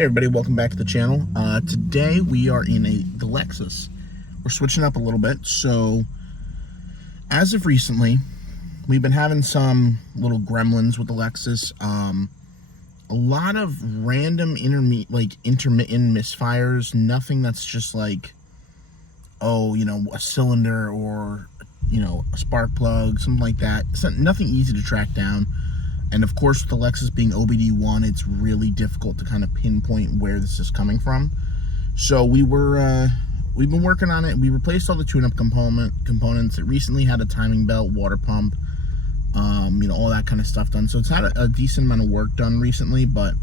Hey everybody, welcome back to the channel. Today we are in the Lexus. We're switching up a little bit. So as of recently, we've been having some little gremlins with the Lexus. A lot of random intermittent misfires. Nothing that's just like, oh, a cylinder or a spark plug, something like that. Nothing easy to track down. And of course, with the Lexus being OBD1, it's really difficult to kind of pinpoint where this is coming from. So we've been working on it. We replaced all the tune-up components. It recently had a timing belt, water pump, all that kind of stuff done. So it's had a decent amount of work done recently, but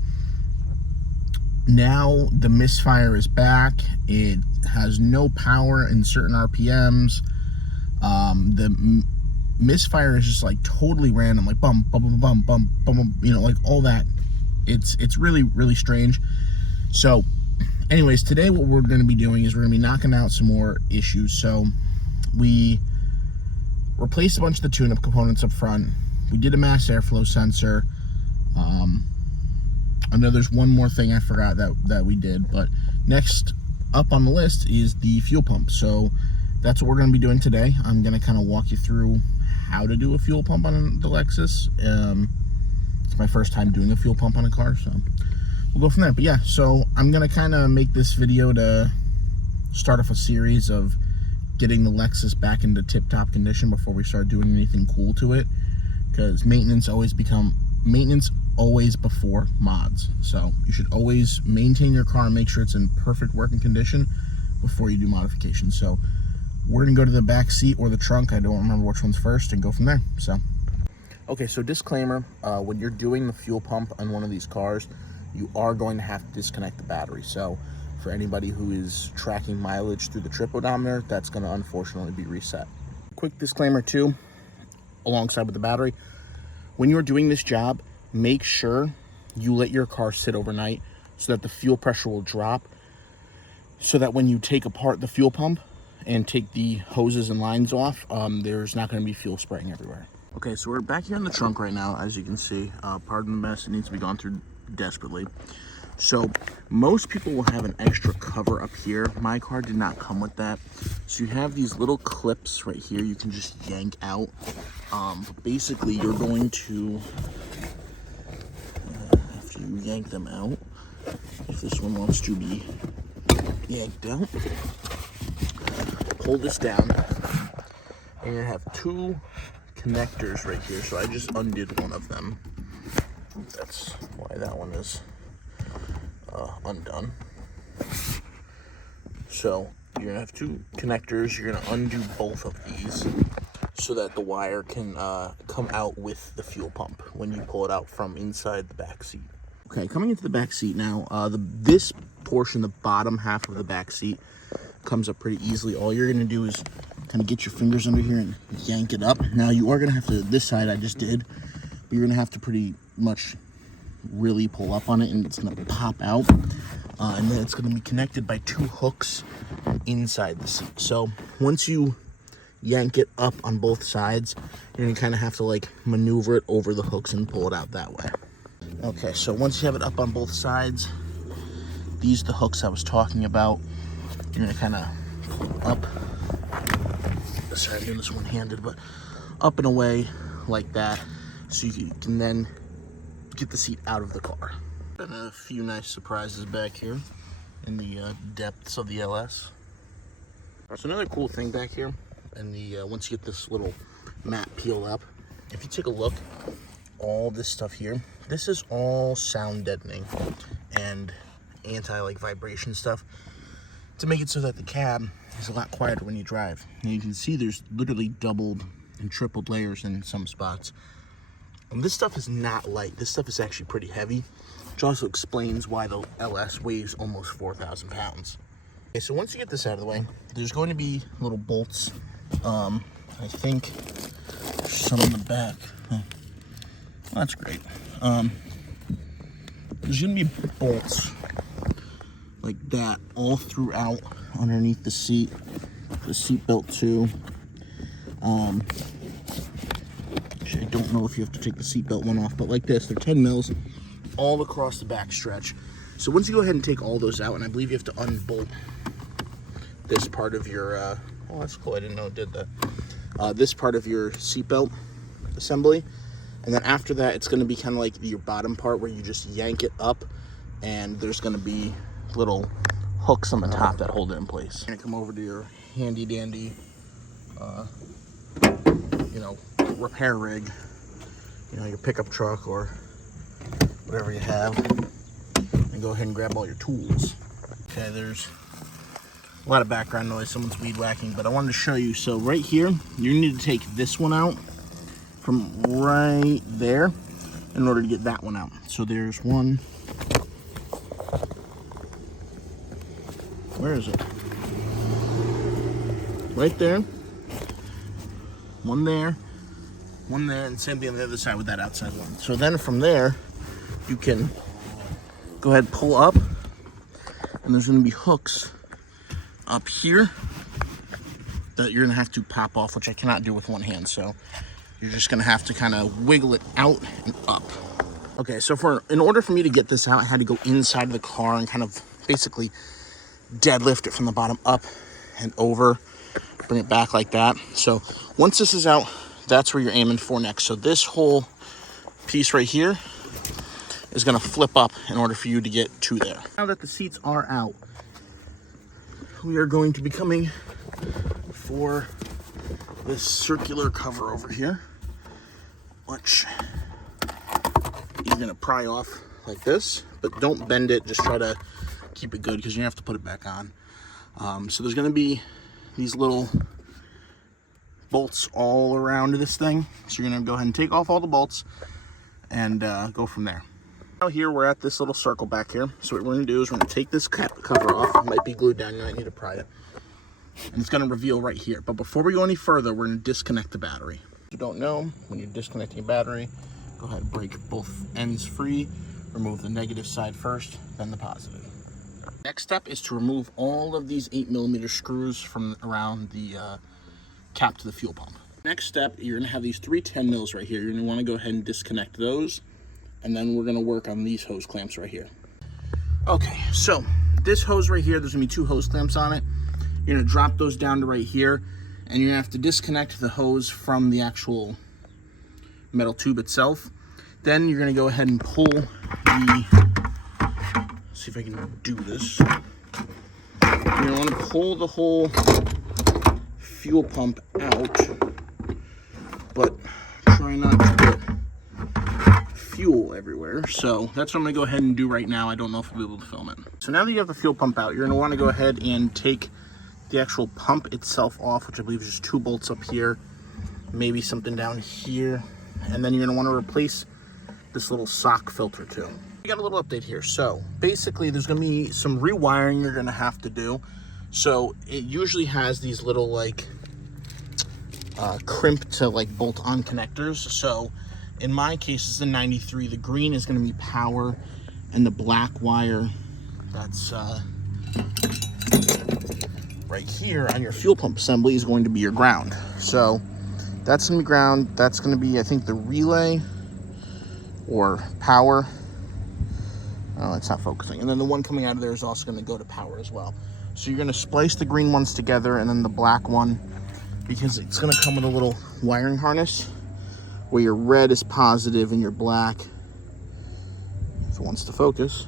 now the misfire is back. It has no power in certain RPMs. The misfire is just like totally random, like bum bum bum bum bum bum, like all that. It's really strange. So anyways, today what we're going to be doing is we're going to be knocking out some more issues. So we replaced a bunch of the tune-up components up front. We did a mass airflow sensor. I know there's one more thing I forgot that we did, but next up on the list is the fuel pump. So that's what we're going to be doing today. I'm going to kind of walk you through how to do a fuel pump on the Lexus. It's my first time doing a fuel pump on a car, so we'll go from there. But yeah, so I'm going to kind of make this video to start off a series of getting the Lexus back into tip-top condition before we start doing anything cool to it, because maintenance always before mods. So you should always maintain your car and make sure it's in perfect working condition before you do modifications. So we're gonna go to the back seat or the trunk, I don't remember which one's first, and go from there. So okay, so disclaimer, when you're doing the fuel pump on one of these cars, you are going to have to disconnect the battery. So for anybody who is tracking mileage through the trip odometer, that's going to unfortunately be reset. Quick disclaimer too, alongside with the battery, when you're doing this job, make sure you let your car sit overnight so that the fuel pressure will drop, so that when you take apart the fuel pump and take the hoses and lines off, there's not going to be fuel spraying everywhere. Okay, so we're back here in the trunk right now, as you can see. Pardon the mess, it needs to be gone through desperately. So most people will have an extra cover up here. My car did not come with that. So you have these little clips right here you can just yank out. But basically you're going to, after you yank them out, if this one wants to be yanked out, pull this down, and you have two connectors right here. So I just undid one of them. That's why that one is undone. So you're gonna have two connectors. You're gonna undo both of these so that the wire can come out with the fuel pump when you pull it out from inside the back seat. Okay, coming into the back seat now, this portion, the bottom half of the back seat, comes up pretty easily. All you're gonna do is kind of get your fingers under here and yank it up. Now you are gonna have to, this side I just did, but you're gonna have to pretty much really pull up on it, and it's gonna pop out, and then it's gonna be connected by two hooks inside the seat. So once you yank it up on both sides, you're gonna kind of have to like maneuver it over the hooks and pull it out that way. Okay, so once you have it up on both sides, these are the hooks I was talking about. You're gonna kind of pull up, sorry I'm doing this one-handed, but up and away like that, so you can then get the seat out of the car. Been a few nice surprises back here in the depths of the LS. So another cool thing back here, and once you get this little mat peeled up, if you take a look, all this stuff here, this is all sound deadening and vibration stuff to make it so that the cab is a lot quieter when you drive. And you can see there's literally doubled and tripled layers in some spots. And this stuff is not light. This stuff is actually pretty heavy, which also explains why the LS weighs almost 4,000 pounds. Okay, so once you get this out of the way, there's going to be little bolts. I think there's some in the back. Well, that's great. There's going to be bolts like that all throughout underneath the seat belt too. I don't know if you have to take the seatbelt one off, but like this, they're 10 mils all across the back stretch. So once you go ahead and take all those out, and I believe you have to unbolt this part of your, oh, that's cool, I didn't know it did that. This part of your seatbelt assembly. And then after that, it's gonna be kind of like your bottom part where you just yank it up, and there's gonna be little hooks on the top that hold it in place. You're gonna come over to your handy dandy, you know, repair rig, you know, your pickup truck or whatever you have, and go ahead and grab all your tools. Okay, there's a lot of background noise, someone's weed whacking, but I wanted to show you. So right here, you need to take this one out from right there in order to get that one out. So there's one. Where is it? Right there. One there, and same thing on the other side with that outside one. So then from there, you can go ahead and pull up, and there's gonna be hooks up here that you're gonna have to pop off, which I cannot do with one hand. So you're just gonna have to kind of wiggle it out and up. Okay, so in order for me to get this out, I had to go inside of the car and kind of basically deadlift it from the bottom up and over, bring it back like that. So once this is out, that's where you're aiming for next. So this whole piece right here is gonna flip up in order for you to get to there. Now that the seats are out, we are going to be coming for this circular cover over here, which you're gonna pry off like this, but don't bend it, just try to keep it good because you have to put it back on. So there's gonna be these little bolts all around this thing. So you're gonna go ahead and take off all the bolts and go from there. Now here we're at this little circle back here. So what we're gonna do is we're gonna take this cover off. It might be glued down, you might need to pry it. And it's gonna reveal right here. But before we go any further, we're gonna disconnect the battery. If you don't know, when you're disconnecting a battery, go ahead and break both ends free. Remove the negative side first, then the positive. Next step is to remove all of these 8mm screws from around the cap to the fuel pump. Next step, you're gonna have these 3 10mm right here. You're gonna wanna go ahead and disconnect those, and then we're gonna work on these hose clamps right here. Okay, so this hose right here, there's gonna be 2 hose clamps on it. You're gonna drop those down to right here, and you're gonna have to disconnect the hose from the actual metal tube itself. Then you're gonna go ahead and pull the, see if I can do this. You're gonna wanna pull the whole fuel pump out, but try not to get fuel everywhere. So that's what I'm gonna go ahead and do right now. I don't know if we'll be able to film it. So now that you have the fuel pump out, you're gonna wanna go ahead and take the actual pump itself off, which I believe is just 2 bolts up here, maybe something down here. And then you're gonna wanna replace this little sock filter too. We got a little update here. So basically there's gonna be some rewiring you're gonna have to do. So it usually has these little like crimp to like bolt on connectors. So in my case, it's a 93. The green is gonna be power, and the black wire that's right here on your fuel pump assembly is going to be your ground. So that's gonna be ground. That's gonna be, I think, the relay or power. Oh, it's not focusing. And then the one coming out of there is also gonna go to power as well. So you're gonna splice the green ones together and then the black one, because it's gonna come with a little wiring harness where your red is positive and your black, if it wants to focus,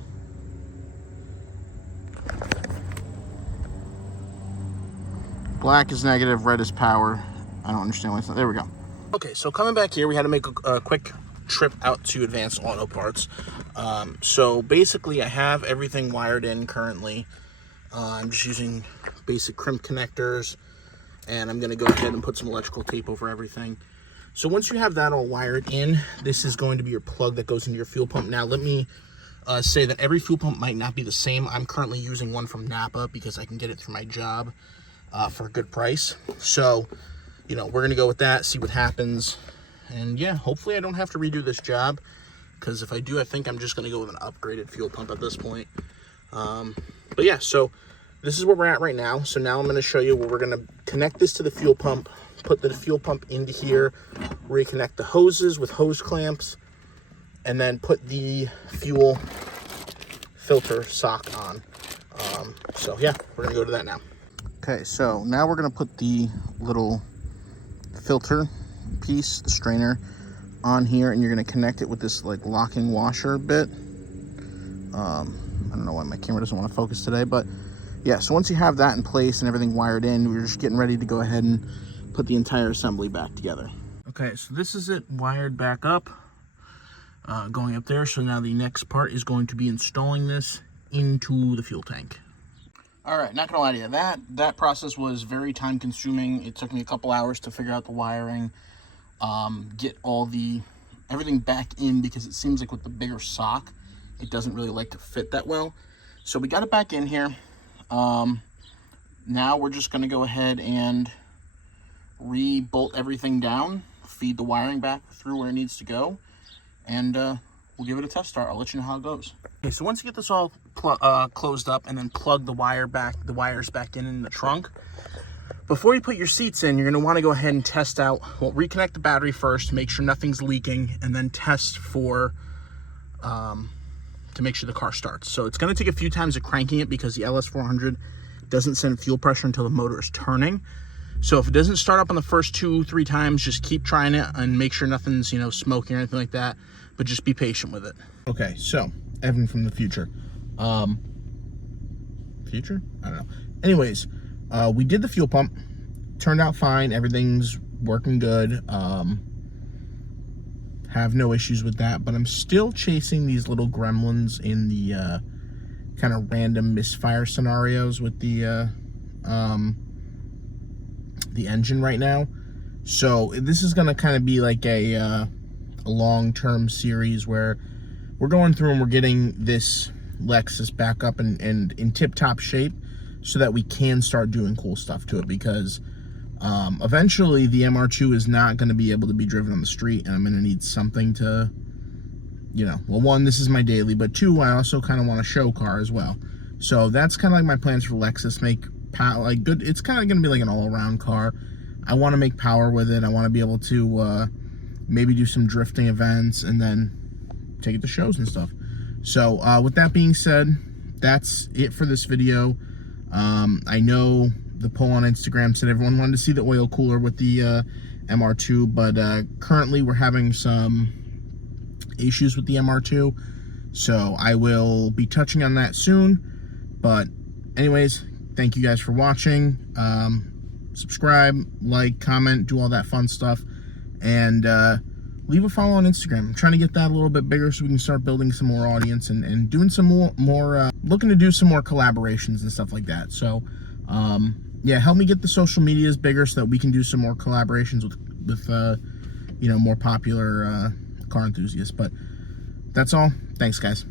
black is negative, red is power. I don't understand why it's not. There we go. Okay, so coming back here, we had to make a quick trip out to Advanced Auto Parts. So basically I have everything wired in currently. I'm just using basic crimp connectors, and I'm gonna go ahead and put some electrical tape over everything. So once you have that all wired in, this is going to be your plug that goes into your fuel pump. Now let me say that every fuel pump might not be the same. I'm currently using one from Napa because I can get it through my job for a good price. So, you know, we're gonna go with that, see what happens. And yeah, hopefully I don't have to redo this job, because if I do, I think I'm just gonna go with an upgraded fuel pump at this point. But yeah, so this is where we're at right now. So now I'm gonna show you where we're gonna connect this to the fuel pump, put the fuel pump into here, reconnect the hoses with hose clamps, and then put the fuel filter sock on. So yeah, we're gonna go to that now. Okay, so now we're gonna put the little filter piece, the strainer, on here, and you're gonna connect it with this like locking washer bit. I don't know why my camera doesn't want to focus today, but yeah, so once you have that in place and everything wired in, we're just getting ready to go ahead and put the entire assembly back together. Okay, so this is it wired back up, going up there. So now the next part is going to be installing this into the fuel tank. All right, not gonna lie to you, that process was very time consuming. It took me a couple hours to figure out the wiring, get everything back in, because it seems like with the bigger sock, it doesn't really like to fit that well. So we got it back in here. Now we're just gonna go ahead and re-bolt everything down, feed the wiring back through where it needs to go, and we'll give it a test start. I'll let you know how it goes. Okay, so once you get this all closed up and then plug the wires back in the trunk, before you put your seats in, you're going to want to go ahead and test out, well, reconnect the battery first, make sure nothing's leaking, and then test for, to make sure the car starts. So it's going to take a few times of cranking it, because the LS400 doesn't send fuel pressure until the motor is turning. So if it doesn't start up on the first 2-3 times, just keep trying it and make sure nothing's, smoking or anything like that, but just be patient with it. Okay, so Evan from the future. Future? I don't know. Anyways, we did the fuel pump. Turned out fine. Everything's working good. Have no issues with that, but I'm still chasing these little gremlins in the kind of random misfire scenarios with the engine right now. So this is gonna kind of be like a long-term series where we're going through and we're getting this Lexus back up and in tip-top shape, so that we can start doing cool stuff to it, because eventually the MR2 is not going to be able to be driven on the street, and I'm going to need something to, well, one, this is my daily, but two, I also kind of want a show car as well. So that's kind of like my plans for Lexus. Make like good, it's kind of going to be like an all-around car. I want to make power with it. I want to be able to maybe do some drifting events and then take it to shows and stuff. So with that being said, that's it for this video. I know the poll on Instagram said everyone wanted to see the oil cooler with the MR2, but currently we're having some issues with the MR2, so I will be touching on that soon. But anyways, thank you guys for watching. Subscribe, like, comment, do all that fun stuff, and leave a follow on Instagram. I'm trying to get that a little bit bigger so we can start building some more audience and doing some more looking to do some more collaborations and stuff like that. So yeah, help me get the social medias bigger so that we can do some more collaborations with more popular car enthusiasts. But that's all. Thanks, guys.